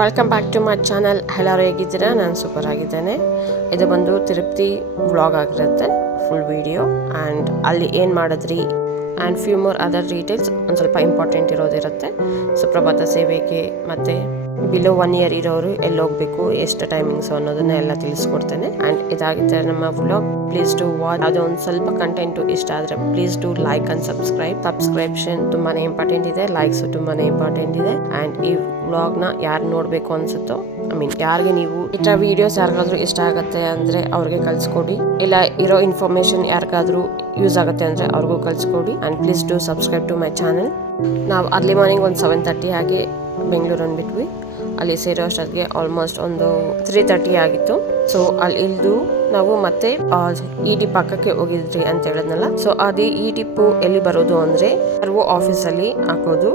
Welcome back to my channel. ಎಲ್ಲರೂ ಹೇಗಿದ್ದೀರಾ? ನಾನು ಸೂಪರ್ ಆಗಿದ್ದೇನೆ. ಇದು ಬಂದು ತಿರುಪತಿ ವ್ಲಾಗ್ ಆಗಿರುತ್ತೆ, ಫುಲ್ ವಿಡಿಯೋ. ಆ್ಯಂಡ್ ಅಲ್ಲಿ ಏನು ಮಾಡಿದ್ರಿ and few more other details ಒಂದು ಸ್ವಲ್ಪ ಇಂಪಾರ್ಟೆಂಟ್ ಇರೋದಿರುತ್ತೆ. ಸುಪ್ರಭಾತ ಸೇವೆಗೆ ಮತ್ತು ಬಿಲೋ 1 year ಇರೋರು ಎಲ್ಲಿ ಹೋಗಬೇಕು, ಎಷ್ಟು ಟೈಮಿಂಗ್ಸು ಅನ್ನೋದನ್ನ ಎಲ್ಲ ತಿಳಿಸ್ಕೊಡ್ತೇನೆ. ಆ್ಯಂಡ್ ಇದಾಗಿದೆ ನಮ್ಮ ವ್ಲಾಗ್. Please to watch. ಯಾವುದೋ ಒಂದು ಸ್ವಲ್ಪ ಕಂಟೆಂಟು ಇಷ್ಟ ಆದರೆ please to like and subscription ತುಂಬಾ ಇಂಪಾರ್ಟೆಂಟ್ ಇದೆ, ಲೈಕ್ಸು ತುಂಬಾ ಇಂಪಾರ್ಟೆಂಟ್ ಇದೆ. ಆ್ಯಂಡ್ ಈ ವ್ಲಾಗ್ನ ಯಾರು ನೋಡಬೇಕು ಅನಿಸುತ್ತೋ, ಯಾರಿಗೆ ನೀವು ಈ ಥರ ವೀಡಿಯೋಸ್ ಯಾರಿಗಾದ್ರೂ ಇಷ್ಟ ಆಗುತ್ತೆ ಅಂದರೆ ಅವ್ರಿಗೆ ಕಳಿಸ್ಕೊಡಿ. ಇಲ್ಲ ಇರೋ ಇನ್ಫಾರ್ಮೇಷನ್ ಯಾರಿಗಾದ್ರೂ ಯೂಸ್ ಆಗುತ್ತೆ ಅಂದರೆ ಅವ್ರಿಗೂ ಕಳಿಸ್ಕೊಡಿ. And please to subscribe to my channel. ನಾವು ಅರ್ಲಿ ಮಾರ್ನಿಂಗ್ ಒಂದು 7:30 ಹಾಗೆ ಬೆಂಗಳೂರು ಅಂದ್ಬಿಟ್ವಿ. ಅಲ್ಲಿ ಸೇರೋ ಅಷ್ಟೊತ್ತಿಗೆ ಆಲ್ಮೋಸ್ಟ್ ಒಂದು 3:30 ಆಗಿತ್ತು. ಸೊ ಅಲ್ಲಿ ಇಳಿದು ನಾವು ಮತ್ತೆ ಈ ಟಿಪ್ ಹಾಕಕ್ಕೆ ಹೋಗಿದ್ರಿ ಅಂತ ಹೇಳಿದ್ನಲ್ಲ. ಸೊ ಅದೇ ಈ ಟಿಪ್ಪು ಎಲ್ಲಿ ಬರೋದು ಅಂದರೆ ಆಫೀಸಲ್ಲಿ ಹಾಕೋದು.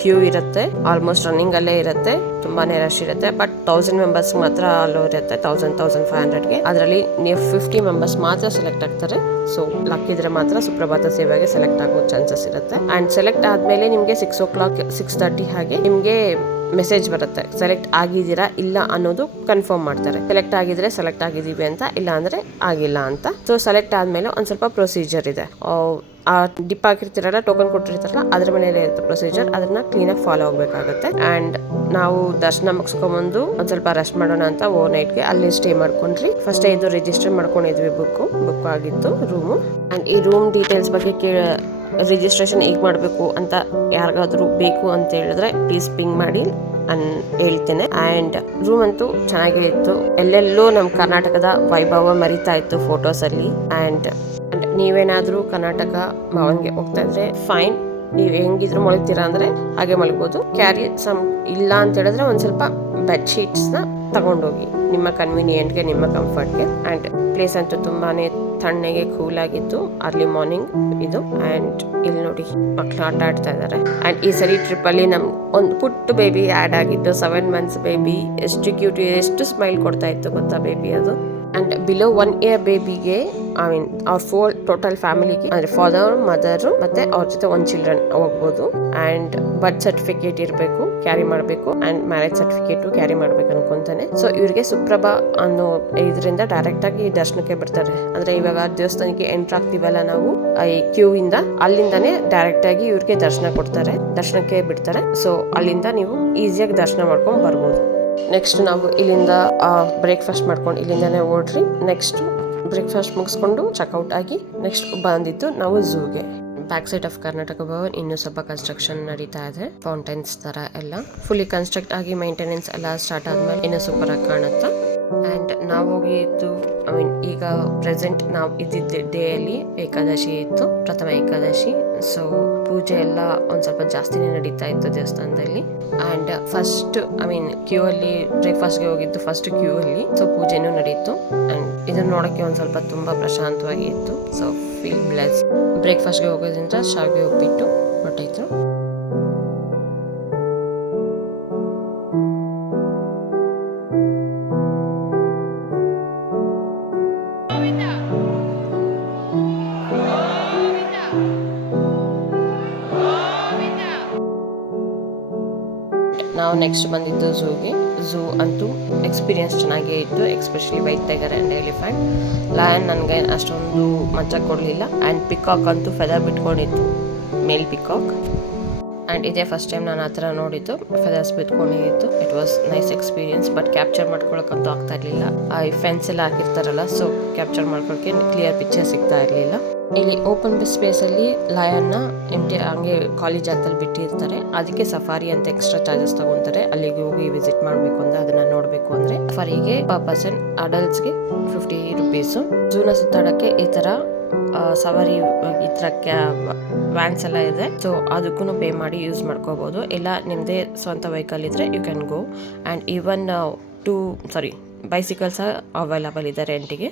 ಕ್ಯೂ ಇರುತ್ತೆ, ಆಲ್ಮೋಸ್ಟ್ ರನ್ನಿಂಗ್ ಅಲ್ಲೇ ಇರುತ್ತೆ, ತುಂಬಾನೇ ರಶ್ ಇರುತ್ತೆ. ಬಟ್ 1000 ಮೆಂಬರ್ಸ್ ಮಾತ್ರ ಅಲ್ಲೋ ಇರುತ್ತೆ, 1500ಗೆ. ಅದರಲ್ಲಿ ನೀವು 50 ಮೆಂಬರ್ಸ್ ಮಾತ್ರ ಸೆಲೆಕ್ಟ್ ಆಗ್ತಾರೆ. ಸೊ ಲಕ್ ಇದ್ರೆ ಮಾತ್ರ ಸುಪ್ರಭಾತ ಸೇವೆಗೆ ಸೆಲೆಕ್ಟ್ ಆಗೋ ಚಾನ್ಸಸ್ ಇರುತ್ತೆ. ಅಂಡ್ ಸೆಲೆಕ್ಟ್ ಆದ್ಮೇಲೆ ನಿಮಗೆ 6 o'clock 6:30 ಹಾಗೆ ನಿಮಗೆ ಮೆಸೇಜ್ ಬರುತ್ತೆ, ಸೆಲೆಕ್ಟ್ ಆಗಿದ್ದೀರಾ ಇಲ್ಲ ಅನ್ನೋದು ಕನ್ಫರ್ಮ್ ಮಾಡ್ತಾರೆ. ಸೆಲೆಕ್ಟ್ ಆಗಿದ್ರೆ ಸೆಲೆಕ್ಟ್ ಆಗಿದ್ದೀವಿ ಅಂತ, ಇಲ್ಲ ಅಂದ್ರೆ ಆಗಿಲ್ಲ ಅಂತ. ಸೊ ಸೆಲೆಕ್ಟ್ ಆದ್ಮೇಲೆ ಒಂದ್ ಸ್ವಲ್ಪ ಪ್ರೊಸೀಜರ್ ಇದೆ. ಆ ಡಿಪ್ ಹಾಕಿರ್ತೀರಲ್ಲ, ಟೋಕನ್ ಕೊಟ್ಟಿರ್ತಾರಲ್ಲ, ಅದ್ರ ಮೇಲೆ ಇರುತ್ತೆ ಪ್ರೊಸೀಜರ್. ಅದನ್ನ ಕ್ಲೀನಾಗಿ ಫಾಲೋ ಹೋಗ್ಬೇಕಾಗುತ್ತೆ. ಅಂಡ್ ನಾವು ದರ್ಶನ ಮುಗಿಸ್ಕೊಂಡ್ಬಂದು ಒಂದ್ ಸ್ವಲ್ಪ ರೆಸ್ಟ್ ಮಾಡೋಣ ಅಂತ ಓವರ್ ನೈಟ್ಗೆ ಅಲ್ಲಿ ಸ್ಟೇ ಮಾಡ್ಕೊಂಡ್ರಿ. ಫಸ್ಟ್ ಇದು ರಿಜಿಸ್ಟರ್ ಮಾಡ್ಕೊಂಡಿದ್ವಿ, ಬುಕ್ ಆಗಿತ್ತು ರೂಮು. ಅಂಡ್ ಈ ರೂಮ್ ಡೀಟೇಲ್ಸ್ ಬಗ್ಗೆ ರಿಜಿಸ್ಟ್ರೇಷನ್ ಹೇಗೆ ಮಾಡಬೇಕು ಅಂತ ಯಾರಿಗಾದ್ರೂ ಬೇಕು ಅಂತ ಹೇಳಿದ್ರೆ ಪ್ಲೀಸ್ ಪಿಂಗ್ ಮಾಡಿ ಹೇಳ್ತೇನೆ. ಆ್ಯಂಡ್ ರೂಮ್ ಅಂತೂ ಚೆನ್ನಾಗೇ ಇತ್ತು. ಎಲ್ಲೆಲ್ಲೂ ನಮ್ಮ ಕರ್ನಾಟಕದ ವೈಭವ ಮರಿತಾ ಇತ್ತು ಫೋಟೋಸ್ ಅಲ್ಲಿ. ಆ್ಯಂಡ್ ನೀವೇನಾದ್ರೂ ಕರ್ನಾಟಕ ಭವನ್ಗೆ ಹೋಗ್ತಾ ಇದ್ರೆ ಫೈನ್, ನೀವು ಹೆಂಗಿದ್ರು ಮಲಗ್ತೀರಾ ಅಂದ್ರೆ ಹಾಗೆ ಮಲಗ್ಬೋದು. ಕ್ಯಾರಿ ಸಮ್ ಇಲ್ಲ ಅಂತ ಹೇಳಿದ್ರೆ ಒಂದ್ ಸ್ವಲ್ಪ ಬೆಡ್ ಶೀಟ್ಸ್ ನ ತಗೊಂಡೋಗಿ, ನಿಮ್ಮ ಕನ್ವೀನಿಯೆಂಟ್ಗೆ, ನಿಮ್ಮ ಕಂಫರ್ಟ್ಗೆ. ಆ್ಯಂಡ್ ಪ್ಲೇಸ್ ಅಂತೂ ತುಂಬಾನೇ ತಣ್ಣಗೆ ಕೂಲ್ ಆಗಿತ್ತು ಅರ್ಲಿ ಮಾರ್ನಿಂಗ್ ಇದು. ಆ್ಯಂಡ್ ಇಲ್ಲಿ ನೋಡಿ ಮಕ್ಕಳು ಆಟ ಆಡ್ತಾ ಇದ್ದಾರೆ. ಆ್ಯಂಡ್ ಈ ಸರಿ ಟ್ರಿಪ್ ಅಲ್ಲಿ ನಮ್ ಒಂದು ಪುಟ್ಟ ಬೇಬಿ ಆ್ಯಡ್ ಆಗಿತ್ತು, 7 months ಬೇಬಿ. ಎಷ್ಟು ಕ್ಯೂಟ್, ಎಷ್ಟು ಸ್ಮೈಲ್ ಕೊಡ್ತಾ ಇತ್ತು ಗೊತ್ತಾ ಬೇಬಿ ಅದು. ಅಂಡ್ ಬಿಲೋ 1 year ಬೇಬಿಗೆ ಅವ್ರ 4 ಟೋಟಲ್ ಫ್ಯಾಮಿಲಿಗೆ ಅಂದ್ರೆ ಫಾದರ್, ಮದರ್ ಮತ್ತೆ ಅವ್ರ ಜೊತೆ 1 ಚಿಲ್ಡ್ರನ್ ಹೋಗ್ಬೋದು. ಅಂಡ್ ಬರ್ತ್ ಸರ್ಟಿಫಿಕೇಟ್ ಇರಬೇಕು, ಕ್ಯಾರಿ ಮಾಡಬೇಕು. ಅಂಡ್ ಮ್ಯಾರೇಜ್ ಸರ್ಟಿಫಿಕೇಟ್ ಕ್ಯಾರಿ ಮಾಡ್ಬೇಕು ಅನ್ಕೊಂತಾನೆ. ಸೊ ಇವ್ರಿಗೆ ಸುಪ್ರಭಾ ಅನ್ನೋ ಇದರಿಂದ ಡೈರೆಕ್ಟ್ ಆಗಿ ದರ್ಶನಕ್ಕೆ ಬಿಡ್ತಾರೆ. ಅಂದ್ರೆ ಇವಾಗ ದೇವಸ್ಥಾನಕ್ಕೆ ಎಂಟರ್ ಆಗ್ತೀವಲ್ಲ ನಾವು ಈ ಕ್ಯೂ ಇಂದ, ಅಲ್ಲಿಂದಾನೇ ಡೈರೆಕ್ಟ್ ಆಗಿ ಇವ್ರಿಗೆ ದರ್ಶನ ಕೊಡ್ತಾರೆ, ದರ್ಶನಕ್ಕೆ ಬಿಡ್ತಾರೆ. ಸೊ ಅಲ್ಲಿಂದ ನೀವು ಈಸಿಯಾಗಿ ದರ್ಶನ ಮಾಡ್ಕೊಂಡ್ ಬರ್ಬೋದು. ನೆಕ್ಸ್ಟ್ ನಾವು ಇಲ್ಲಿಂದ ಬ್ರೇಕ್ಫಾಸ್ಟ್ ಮಾಡ್ಕೊಂಡು ಇಲ್ಲಿಂದಾನೇ ಓಡ್ರಿ. ನೆಕ್ಸ್ಟ್ ಬ್ರೇಕ್ಫಾಸ್ಟ್ ಮುಗಿಸ್ಕೊಂಡು ಚೆಕ್ಔಟ್ ಆಗಿ ನೆಕ್ಸ್ಟ್ ಬಂದಿದ್ದು ನಾವು ಝೂಗೆ. Back side of Karnataka Bhavan ಇನ್ನೂ ಸ್ವಲ್ಪ ಕನ್ಸ್ಟ್ರಕ್ಷನ್ ನಡೀತಾ ಇದೆ, ಫೌಂಟೈನ್ಸ್ ತರ ಎಲ್ಲ ಫುಲ್ಲಿ ಕನ್ಸ್ಟ್ರಕ್ಟ್ ಆಗಿ ಮೇಂಟೆನೆನ್ಸ್ ಎಲ್ಲ ಸ್ಟಾರ್ಟ್ ಆದ್ಮೇಲೆ ಇನ್ನೂ ಸೂಪರ್ ಆಗಿ ಕಾಣುತ್ತಾ. ಆ್ಯಂಡ್ ನಾವು ಹೋಗಿದ್ದು ಈಗ ಪ್ರೆಸೆಂಟ್ ನಾವು ಇದ್ದಿದ್ದ ಡೇ ಅಲ್ಲಿ ಏಕಾದಶಿ ಇತ್ತು, ಪ್ರಥಮ ಏಕಾದಶಿ. ಸೊ ಪೂಜೆ ಎಲ್ಲ ಒಂದ್ ಸ್ವಲ್ಪ ಜಾಸ್ತಿನೇ ನಡೀತಾ ಇತ್ತು ದೇವಸ್ಥಾನದಲ್ಲಿ. ಆ್ಯಂಡ್ ಫಸ್ಟ್ ಕ್ಯೂ ಅಲ್ಲಿ ಬ್ರೇಕ್ಫಾಸ್ಟ್ಗೆ ಹೋಗಿದ್ದು ಫಸ್ಟ್ ಕ್ಯೂ ಅಲ್ಲಿ. ಸೊ ಪೂಜೆನೂ ನಡೀತು. ಆ್ಯಂಡ್ ಇದನ್ನ ನೋಡಕ್ಕೆ ಒಂದ್ ಸ್ವಲ್ಪ ತುಂಬಾ ಪ್ರಶಾಂತವಾಗಿ ಇತ್ತು. So feel bless. ಬ್ರೇಕ್ಫಾಸ್ಟ್ಗೆ ಹೋಗೋದ್ರಿಂದ ಶಾವಿಗೆ ಉಪ್ಪಿಟ್ಟು ಹೊಟ್ಟಿತ್ತು. ನಾವು ನೆಕ್ಸ್ಟ್ ಬಂದಿದ್ದು ಝೂಗೆ. ಝೂ ಅಂತೂ ಎಕ್ಸ್ಪೀರಿಯನ್ಸ್ ಚೆನ್ನಾಗೇ ಇತ್ತು, especially white tiger and elephant. Lion ನನಗೆ ಅಷ್ಟೊಂದು ಮಜಾ ಕೊಡಲಿಲ್ಲ. ಆ್ಯಂಡ್ ಪಿಕಾಕ್ ಅಂತೂ ಫೆದರ್ ಬಿಟ್ಕೊಂಡಿತ್ತು, ಮೇಲ್ ಪಿಕಾಕ್. ಆ್ಯಂಡ್ ಇದೇ ಫಸ್ಟ್ ಟೈಮ್ ನಾನು ಆ ಥರ ನೋಡಿದ್ದು, ಫೆದರ್ಸ್ ಬಿಟ್ಕೊಂಡಿದ್ದು. It was nice experience. But capture ಮಾಡ್ಕೊಳಕ್ಕಂತೂ ಆಗ್ತಾ ಇರಲಿಲ್ಲ. ಈ ಫೆನ್ಸ್ ಎಲ್ಲ ಹಾಕಿರ್ತಾರಲ್ಲ, ಸೊ ಕ್ಯಾಪ್ಚರ್ ಮಾಡ್ಕೊಳಕ್ಕೆ ಕ್ಲಿಯರ್ ಪಿಕ್ಚರ್ ಸಿಗ್ತಾ ಇರಲಿಲ್ಲ. ಇಲ್ಲಿ ಓಪನ್ ಸ್ಪೇಸ್ ಅಲ್ಲಿ ಲಯನ್ನ ಹಂಗೆ ಖಾಲಿ ಜಾಗದಲ್ಲಿ ಬಿಟ್ಟಿರ್ತಾರೆ. ಅದಕ್ಕೆ ಸಫಾರಿ ಅಂತ ಎಕ್ಸ್ಟ್ರಾ ಚಾರ್ಜಸ್ ತಗೊಂತಾರೆ. ಅಲ್ಲಿಗೆ ಹೋಗಿ ವಿಸಿಟ್ ಮಾಡಬೇಕು ಅಂದ್ರೆ, ಅದನ್ನ ನೋಡ್ಬೇಕು ಅಂದ್ರೆ ಸಫಾರಿಗೆ ಪರ್ ಪರ್ಸನ್ ಅಡಲ್ಟ್ಸ್ಗೆ 50 rupees. ಝೂನ ಸುತ್ತಾಡಕ್ಕೆ ಈ ತರ ಸವಾರಿ ಈ ತರ ವ್ಯಾನ್ಸ್ ಎಲ್ಲ ಇದೆ. ಸೊ ಅದಕ್ಕೂ ಪೇ ಮಾಡಿ ಯೂಸ್ ಮಾಡ್ಕೋಬಹುದು. ಇಲ್ಲ ನಿಮ್ದೇ ಸ್ವಂತ ವೆಹಿಕಲ್ ಇದ್ರೆ you can go. And even bicycles available ಇದೆ ರೆಂಟಿಗೆ,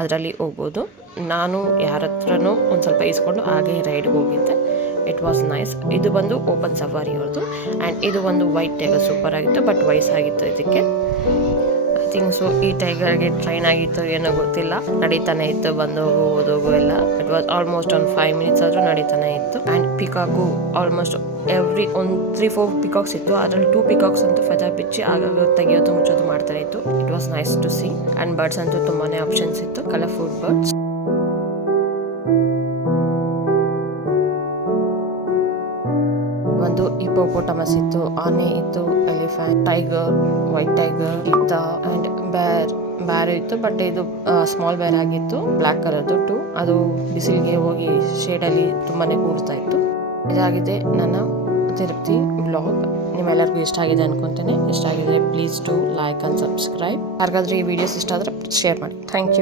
ಅದರಲ್ಲಿ ಹೋಗ್ಬೋದು. ನಾನು ಯಾರ ಹತ್ರನೂ ಒಂದು ಸ್ವಲ್ಪ ಇಸ್ಕೊಂಡು ಹಾಗೆ ರೈಡ್ಗೆ ಹೋಗಿದ್ದೆ. It was nice. ಇದು ಬಂದು ಓಪನ್ ಸಫಾರಿ ಅವ್ರದ್ದು. ಆ್ಯಂಡ್ ಇದು ಒಂದು ವೈಟ್ ಟೈಗರ್ ಸೂಪರ್ ಆಗಿತ್ತು, ಬಟ್ ವಯಸ್ಸಾಗಿತ್ತು ಇದಕ್ಕೆ. ಥಿಂಗ್ಸು ಈ ಟೈಗರ್ಗೆ ಟ್ರೈನ್ ಆಗಿತ್ತು ಏನೋ ಗೊತ್ತಿಲ್ಲ, ನಡೀತಾನೆ ಇತ್ತು, ಬಂದೋಗು ಓದೋಗು ಎಲ್ಲ. ಇಟ್ ವಾಸ್ ಆಲ್ಮೋಸ್ಟ್ ಒಂದು 5 minutes ಆದ್ರೂ ನಡೀತಾನೆ ಇತ್ತು. ಆ್ಯಂಡ್ ಪಿಕಾಕು ಆಲ್ಮೋಸ್ಟ್ ಒಂದು 3-4 ಪಿಕಾಕ್ಸ್ ಇತ್ತು. ಅದ್ರಲ್ಲಿ 2 ಪಿಕಾಕ್ಸ್ ಅಂತೂ ಫೆದರ್ ಬಿಚ್ಚಿ ಆಗಾಗ ತೆಗಿಯೋದು ಮುಚ್ಚೋದು ಮಾಡ್ತಾ ಇತ್ತು. It was nice to see. And birds ಅಂತೂ ತುಂಬಾನೇ ಆಪ್ಷನ್ಸ್ ಇತ್ತು, ಕಲರ್ಫುಲ್ ಬರ್ಡ್ಸ್. ಒಂದು ಹಿಪ್ಪೋಪೋಟಮಸ್ ಇತ್ತು, ಆನೆ ಇತ್ತು, elephant, tiger, white tiger, cheetah and ಬ್ಯಾರ್ ಇತ್ತು. ಬಟ್ ಇದು ಸ್ಮಾಲ್ ಬೇರ್ ಆಗಿತ್ತು, ಬ್ಲ್ಯಾಕ್ ಕಲರ್ದು 2. ಅದು ಬಿಸಿಲಿಗೆ ಹೋಗಿ ಶೇಡಲ್ಲಿ ತುಂಬಾನೇ ಕೂರ್ತಾ ಇತ್ತು. ಇದಾಗಿದೆ ನನ್ನ ತಿರುಪತಿ ವ್ಲಾಗ್. ನಿಮ್ಮೆಲ್ಲರಿಗೂ ಇಷ್ಟ ಆಗಿದೆ ಅನ್ಕೊಂತೇನೆ. ಇಷ್ಟ ಆಗಿದ್ರೆ please to like and subscribe. ಯಾರಿಗಾದ್ರೂ ಈ ವಿಡಿಯೋಸ್ ಇಷ್ಟ ಆದರೆ ಶೇರ್ ಮಾಡಿ. Thank you.